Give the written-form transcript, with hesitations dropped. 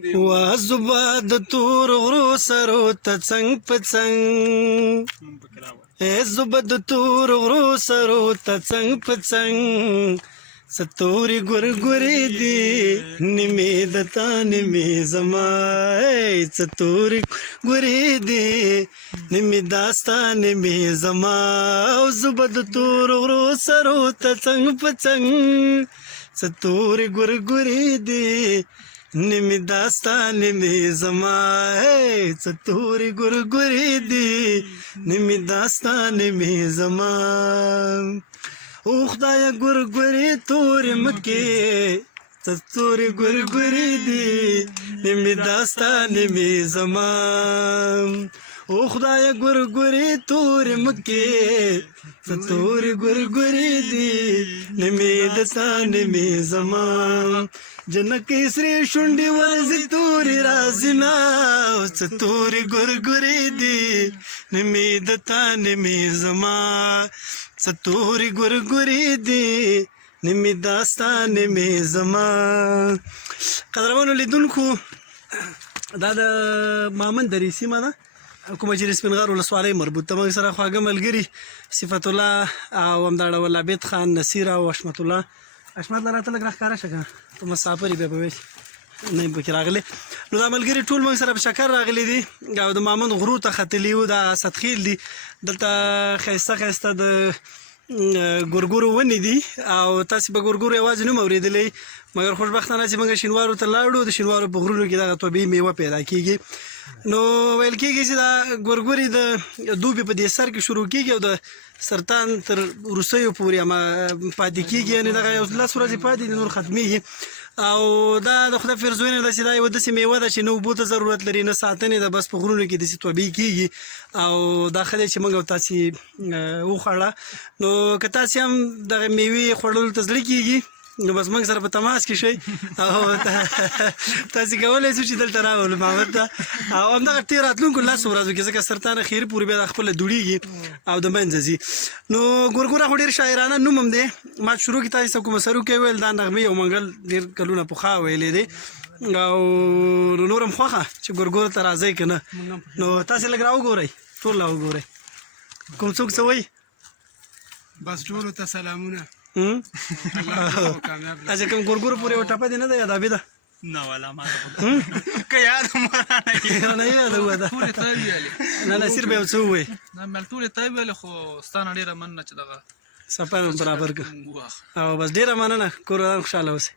وازوبه د تور غرو سرو ته څنګ په څنګ زوبه د تور غرو سرو ته څنګ په څنګ ستوري ګورګورې دي نیمې د تا نیمې زما ستوري ګورې دي نیمې داستا نیمې زما زوبه د تور غرو سرو ته څنګ په څنګ ستوري ګورګورې دي نیمې داستا نیمې زما ستوري ګورګورې دي نیمې داستا نیمې زما او خدایه ګورګورې تورې مکې ستوري ګورګورې دي نیمې داستا نیمې زما او خدایه ګورګورې تورې مکې ستوري ګورګورې دي نیمې داستا نیمې زما جنکې سرې شونډې ورځي تورې راځي نه ستوري ګورګورې دي نیمې دتا نیمې زما ستوري ګورګورې دي نیمې داستا نیمې زما قدرمنو لیدونکو دا د مامن درې سیمه ده کومه چې د سپین غر ولسوالۍ مربوط ده موږ سره خواږه ملګري صفت الله او همدا ډول عابد خان نصیر او حشمت الله حشمت الله ته لږ راښکاره شه که ته مسافر یې بیا به وایي نه یم پکې راغلی نو دا ملګري ټول موږ سره په چکر راغلي دي او د مامن غرو ته ختلي وو دا سدخیل دي دلته ښایسته ښایسته د ګورګورو ونې دي او تاسې به ګورګورو یوازې نه م اورېدلی مګر خوشبختانه چې موږ شینوارو ته لاړو د شینوارو په غرونو کې دغه طبیعي میوه پیدا کېږي نو ویل کېږي چې دا ګورګورې د دوبي په دې سر کې شروع کېږي او د سرطان تر وروستیو پورې پاتې کېږي یعنې دغه یو 10 ورځې پاتې دي نور ختمېږي او دا د خدای فرزونه ده چې دا یوه داسې میوه ده چې نه اوبو ته ضرورت لري نه ساتنې ده بس په غرونو کې داسې طبیعي کېږي او دا ښه دی چې موږ او تاسې وخوړه نو که تاسې هم دغه میوې خوړلو ته زړه کېږي نو بس موږ سره په تماس کې شئ او تاسې کولی شو چې دلته راولو محمد ته او همدغه تېر راتلونکو 10 ورځو کې ځکه سرطان خیري پورې بیا دا خپله دوړېږي او د منځه ځي نو ګورګوره خو ډېر شاعرانه نوم هم دی ما شروع کې تاسې ته کومه سروکی ویل دا نغمې او منګل ډېر کلونه پخوا ویلی دی او نور هم خوښه چې ګورګورو ته راځئ که نه نو تاسې لږ راوګورئ ټول راوګورئ کوم څوک څه وایي بس ټولو ته سلامونه اچھا کوم ګورګورو پورې یوه ټپه دې نه ده یاد عابده نه والا ما که یاد نه یاد وده ټولې ته ویلې نه نصیر به یو څه ووایي نه مل ټولې ته ویلې خو ستا نه ډېره مننه چې دغه سفر برابر کړه او بس ډېره مننه کور خوشحاله اوسئ